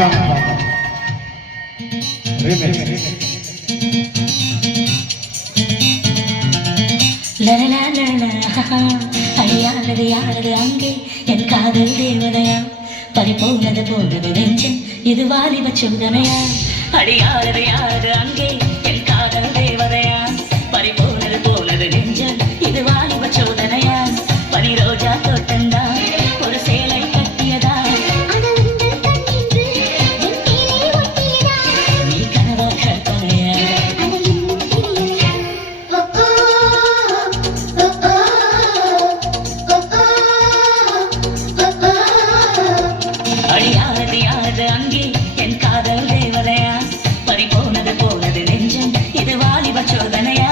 அழகான பாடல் அடியானது யானது அங்கே என் காதல் தேவதையா பறிபோனது போனது நெஞ்சம் இது வாலிப சோதனையா அடியானது யானது அங்கே என் காதல் தேவதையா பறிபோனது போனது நெஞ்சம் இது வாலிப சோதனையா பனி ரோஜா தோட்டந்தா ஒரு சேலை கட்டியதா நீ கனவா கற்பனையா அடியானது யானது அங்கே என் காதல் தேவதையா பறிபோனது போனது நெஞ்சம் இது வாலிப சோதனையா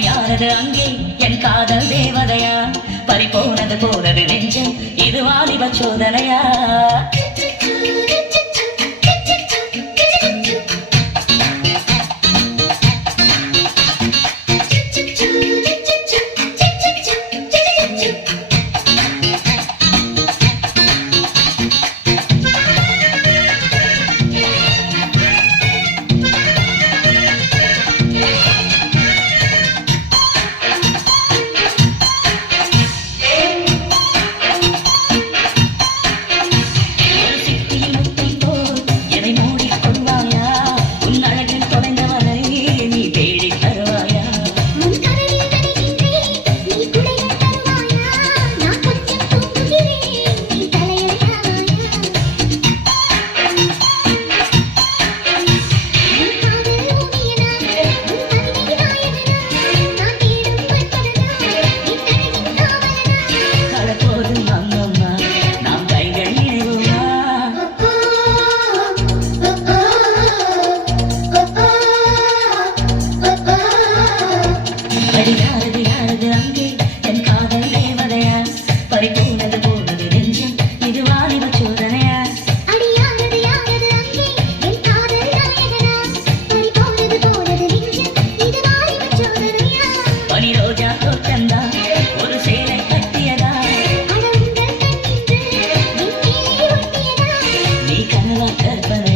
யானது அங்கே என் காதல் தேவதையா பறிபோனது போனது நெஞ்சம் இது வாலிப சோதனையா அடியானது யானது அங்கே என் காதல் தேவதையா பறிபோனது போனது நெஞ்சம் இது வாலிப சோதனையா அடியானது யானது அங்கே என் காதல் நாயகனா பறிபோனது போனது நெஞ்சம் இது வாலிப சோதனையா பனி ரோஜா தோட்டந்தா ஒரு சேலை கட்டியதா அட உங்கள் கண்ணின்று என் மேலே ஒட்டியதா நீ கனவா கற்பனை